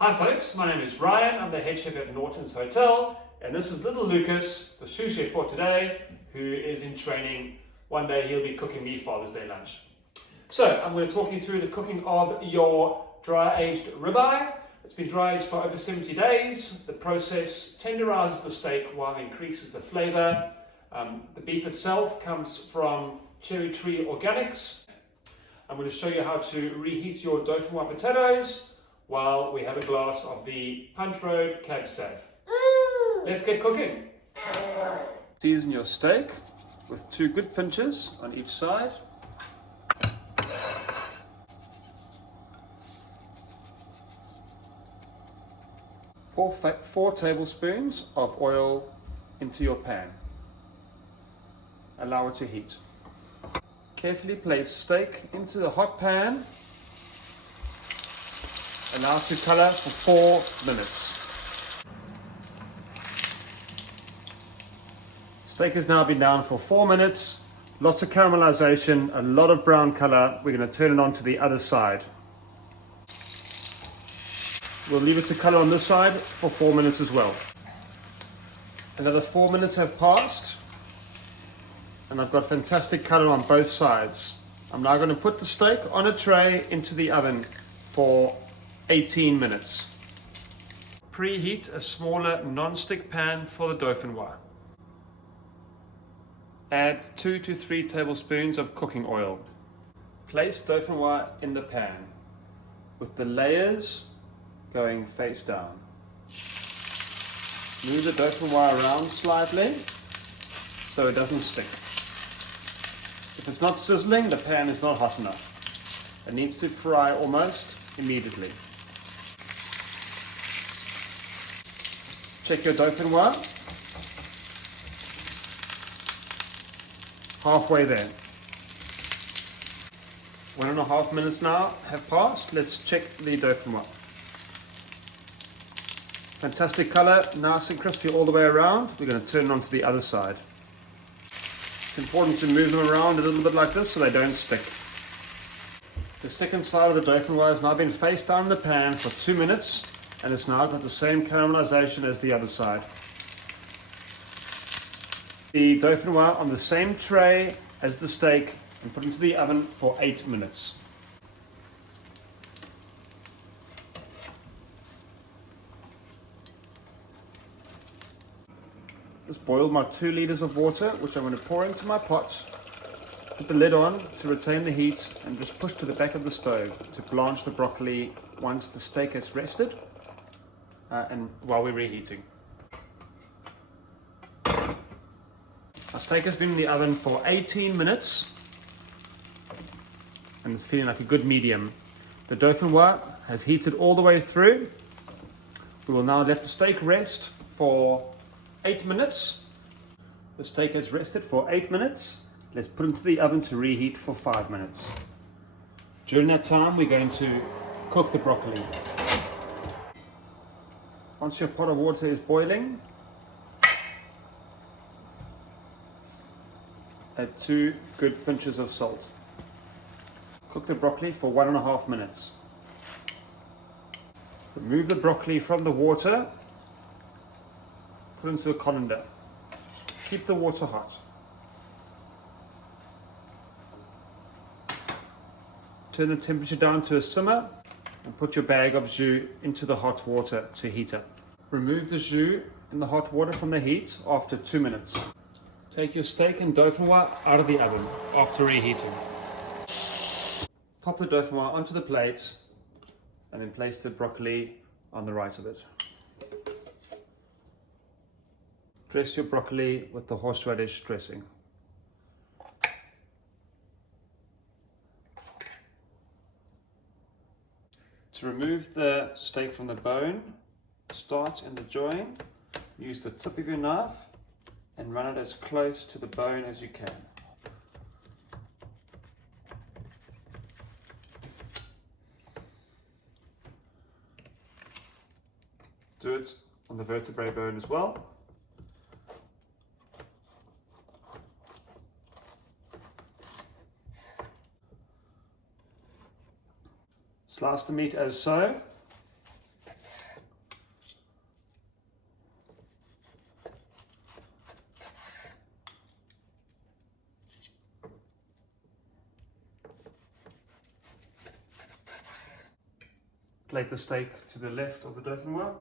Hi folks, my name is Ryan, I'm the head chef at Norton's Hotel, and this is little Lucas, the sous chef for today, who is in training. One day he'll be cooking me Father's Day lunch. So I'm going to talk you through the cooking of your dry-aged ribeye. It's been dry-aged for over 70 days. The process tenderizes the steak while it increases the flavor. The beef itself comes from Cherry Tree Organics. I'm going to show you how to reheat your dauphinoise potatoes while we have a glass of the Punt Road Cab Sav. Let's get cooking. Season your steak with 2 good pinches on each side. Pour 4 tablespoons of oil into your pan. Allow it to heat. Carefully place steak into the hot pan. Allow it to color for 4 minutes. Steak has now been down for 4 minutes. Lots of caramelization, a lot of brown color. We're going to turn it on to the other side. We'll leave it to color on this side for 4 minutes as well. Another 4 minutes have passed, and I've got fantastic color on both sides. I'm now going to put the steak on a tray into the oven for 18 minutes. Preheat a smaller non-stick pan for the dauphinoise. Add 2 to 3 tablespoons of cooking oil. Place dauphinoise in the pan with the layers going face down. Move the dauphinoise around slightly so it doesn't stick. If it's not sizzling, the pan is not hot enough. It needs to fry almost immediately. Check your dauphinoise. Halfway there. 1.5 minutes now have passed. Let's check the dauphinoise. Fantastic color, nice and crispy all the way around. We're going to turn it on to the other side. It's important to move them around a little bit like this so they don't stick. The second side of the dauphinoise has now been face down in the pan for 2 minutes, and it's now got the same caramelization as the other side. The dauphinoise on the same tray as the steak and put into the oven for 8 minutes. Just boiled my 2 liters of water, which I'm going to pour into my pot. Put the lid on to retain the heat and just push to the back of the stove to blanch the broccoli once the steak has rested and while we're reheating. Our steak has been in the oven for 18 minutes and it's feeling like a good medium. The dauphinoise has heated all the way through. We will now let the steak rest for 8 minutes. The steak has rested for 8 minutes. Let's put it into the oven to reheat for 5 minutes. During that time, we're going to cook the broccoli. Once your pot of water is boiling, add 2 good pinches of salt. Cook the broccoli for 1.5 minutes. Remove the broccoli from the water, put it into a colander. Keep the water hot. Turn the temperature down to a simmer and put your bag of jus into the hot water to heat up. Remove the jus in the hot water from the heat after 2 minutes. Take your steak and dauphinoise out of the oven after reheating. Pop the dauphinoise onto the plate and then place the broccoli on the right of it. Dress your broccoli with the horseradish dressing. To remove the steak from the bone, start in the join, use the tip of your knife and run it as close to the bone as you can. Do it on the vertebrae bone as well. Slice the meat as so. plate the steak to the left of the dauphinoise.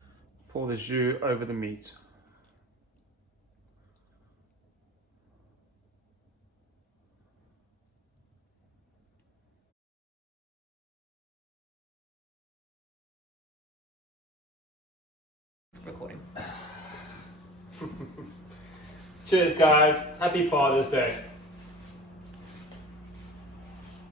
Pour the jus over the meat. Recording. Cheers guys, happy Father's Day.